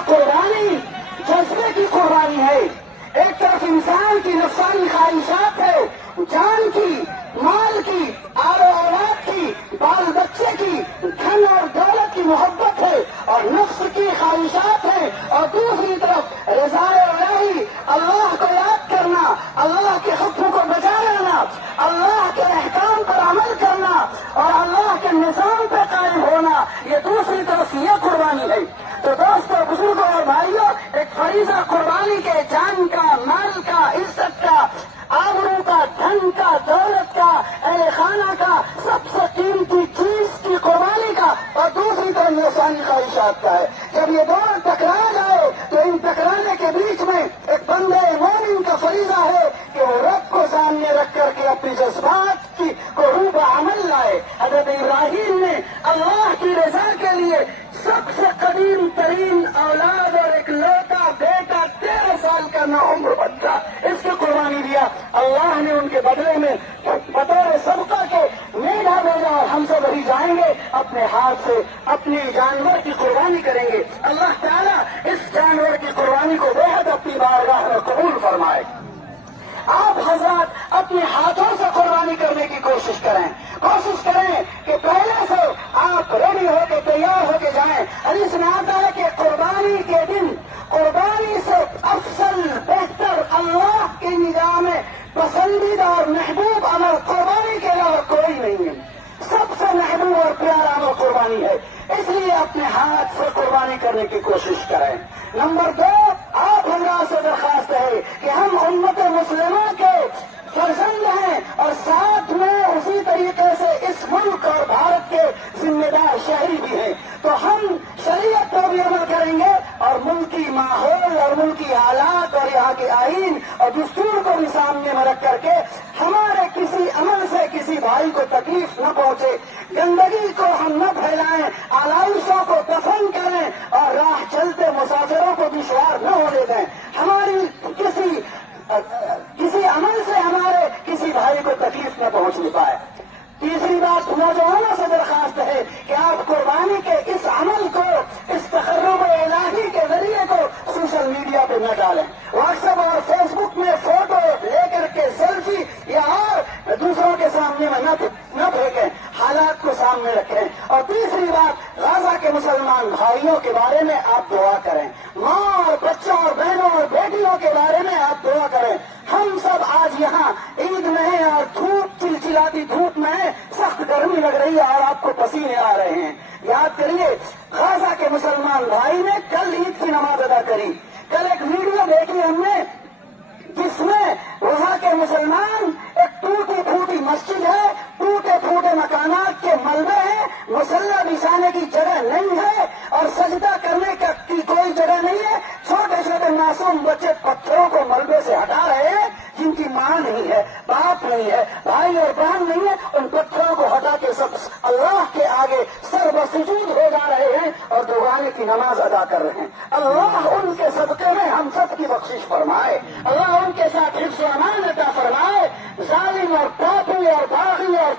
قربانی جذبے کی قربانی ہے. ایک طرف انسان کی نفسانی خواہشات ہے، جان کی، مال کی، آل و اولاد کی، بال بچے کی، دھن اور دولت کی محبت ہے اور نفس کی خواہشات ہے، اور دوسری طرف رضا الہی، اللہ کو یاد کرنا، اللہ کے حکم کو بجا لانا، اللہ کے احکام پر عمل کرنا اور اللہ کے نظام پہ قائم ہونا، یہ دوسری طرف یہ قربانی ہے. تو دوستوں، بزرگوں اور بھائیوں، ایک فریضہ قربانی کے جان کا، مال کا، عزت کا، آبرو کا، دھن کا، دولت کا، اہل خانہ کا، سب سے قیمتی چیز کی قربانی کا، اور دوسری طرف نفسانی خواہشات کا ہے. جب یہ دونوں ٹکرا جائے تو ان ٹکرانے کے بیچ میں ایک بندے مومن کا فریضہ ہے کہ وہ رب کو سامنے رکھ کر کے اپنی جذبات کی کو روح عمل لائے. حضرت ابراہیم نے اللہ کی رضا کے لیے سب سے قدیم ترین اولاد اور ایک لوتا بیٹا 13 سال کا نوعمر بچہ اس کی قربانی دیا. اللہ نے ان کے بدلے میں بطور صدقہ کے میڈا بھیجا اور ہم سب وہی جائیں گے، اپنے ہاتھ سے اپنے جانور کی قربانی کریں گے. اللہ تعالیٰ اس جانور کی قربانی کو بےحد اپنی بارگاہ میں قبول فرمائے. آپ حضرات اپنے ہاتھوں سے قربانی کرنے کی کوشش کریں کہ پہلے سے آپ ریڈی ہو کے تیار ہو کے جائیں. حدیث میں آتا ہے کہ قربانی کے دن قربانی سے افضل، بہتر، اللہ کی نگاہ میں پسندیدہ اور محبوب عمل قربانی کے علاوہ کوئی نہیں ہے. سب سے محبوب اور پیارا عمل قربانی ہے. اس لیے اپنے ہاتھ سے قربانی کرنے کی کوشش کریں. نمبر 2، آپ حضرات سے درخواست ہے کہ ہم امت مسلمہ کے فرزند ہیں اور ساتھ میں اسی طریقے سے اس ملک اور بھارت کے ذمہ دار شہری بھی ہیں. تو ہم شریعت پر بھی عمل کریں گے اور ملکی ماحول اور ملکی حالات اور یہاں کے آئین اور دستور کو بھی سامنے میں رکھ کر کے ہمارے کسی عمل سے کسی بھائی کو تکلیف نہ پہنچے، گندگی کو ہم نہ پھیلائیں، آلائشوں کو دفن کریں اور راہ چلتے مسافروں کو دشوار نہ ہونے دیں. ہماری کسی عمل سے ہمارے کسی بھائی کو تکلیف نہ پہنچنے پائے. تیسری بات، نوجوانوں سے درخواست ہے کہ آپ قربانی کے اس عمل کو، اس تقرب الہی کے ذریعے کو سوشل میڈیا پہ نہ ڈالیں. واٹس ایپ اور فیس بک میں فوٹو لے کر کے سیلفی یا اور دوسروں کے سامنے میں نہ پھینکیں، حالات کو سامنے رکھیں. اور تیسری بات، غزہ کے مسلمان بھائیوں کے بارے میں آپ دعا کریں، ماں اور بچوں اور بہنوں اور بیٹیوں کے بارے میں آپ دعا کریں. ہم سب آج یہاں عید میں ہیں اور دھوپ، چلچلاتی دھوپ میں ہے، سخت گرمی لگ رہی ہے اور آپ کو پسینے آ رہے ہیں. یاد کریے، غزہ کے مسلمان بھائی نے کل عید کی نماز ادا کری. کل ایک ویڈیو دیکھی ہم نے جس میں وہاں کے مسلمان، ایک ٹوٹی پھوٹی مسجد ہے، ٹوٹے پھوٹے مکانات کے ملبے ہیں، مصلی بچھانے کی جگہ نہیں ہے اور سجدہ کرنے کی کوئی جگہ نہیں ہے. چھوٹے چھوٹے معصوم بچے پتھروں کو ملبے سے ہٹا رہے ہیں، جن کی ماں نہیں ہے، باپ نہیں ہے، بھائی اور بہن نہیں ہے. ان پتھروں کو ہٹا کے سب اللہ کے آگے سر بسجود ہو جا رہے ہیں اور دوبارے کی نماز ادا کر رہے ہیں. اللہ ان کے صدقے میں ہم سب کی بخشش فرمائے. اللہ ان کے ساتھ حفظ و امان عطا فرمائے. ظالم اور پاپی اور باغی اور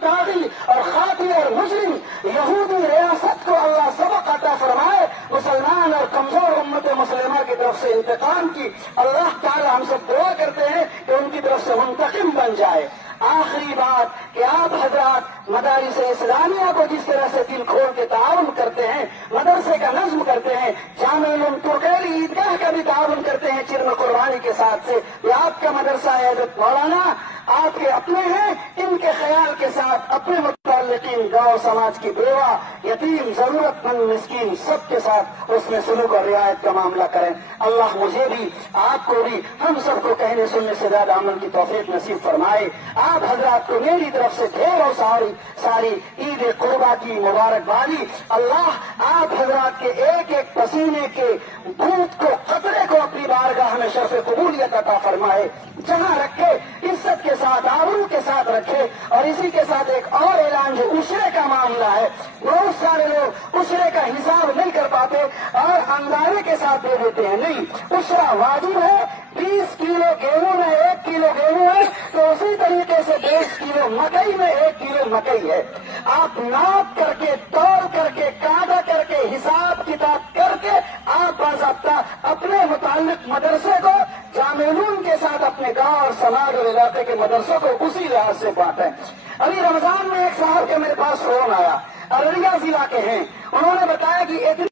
طاغی اور خاطی اور مجرم یہودی ریاست کو اللہ سبق عطا فرمائے. مسلمان اور کمزور امت مسلمہ کی طرف سے انتقام کی اللہ تعالی ہم سب دعا کرتے ہیں کہ ان کی طرف سے منتقم بن جائے. آخری بات کہ آپ حضرات مدارس اسلامیہ کو جس طرح سے دل کھول کے تعاون کرتے ہیں، مدرسے کا نظم کرتے ہیں، جامع علوم ترکیلی عیدگاہ کا بھی تعاون کرتے ہیں چرم قربانی کے ساتھ سے، یہ آپ کا مدرسہ ہے حضرت مولانا، آپ کے اپنے ہیں. ان کے خیال کے ساتھ اپنے متعلقین، گاؤں سماج کی بیوہ، یتیم، ضرورت مند، مسکین، سب کے ساتھ اس میں سلوک اور رعایت کا معاملہ کریں. اللہ مجھے بھی، آپ کو بھی، ہم سب کو کہنے سننے سے زیادہ عمل کی توفیق نصیب فرمائے. آپ حضرات کو میری طرف سے ڈھیروں ساری عید قربا کی مبارکبادی. اللہ آپ حضرات کے ایک ایک پسینے کے بوند کو، قطرے کو اپنی بارگاہ میں شرف قبولیت عطا فرمائے. جہاں رکھے عزت کے ساتھ، آبرو کے ساتھ رکھے. اور اسی کے ساتھ ایک اور اعلان، جو عشرے کا معاملہ ہے، بہت سارے لوگ عشرے کا حساب نہیں کر پاتے اور اندازے کے ساتھ دے دیتے ہیں. نہیں، عشرہ واجب ہے. 20 کلو گیہوں میں 1 کلو گیہوں ہے تو اسی طریقے سے 20 کلو مکئی میں 1 کلو مکئی ہے. آپ ناپ کر کے، تول کر کے، کادا کر کے حساب کتاب کر کے آپ باضابطہ اپنے متعلق مدرسے کو جامع علوم کے ساتھ اپنے گاؤں اور سماج اور علاقے کے مدرسوں کو اسی لحاظ سے بانٹیں۔ ابھی رمضان میں ایک صاحب کے میرے پاس فون آیا، ارریہ ضلع کے ہیں، انہوں نے بتایا کہ اتنی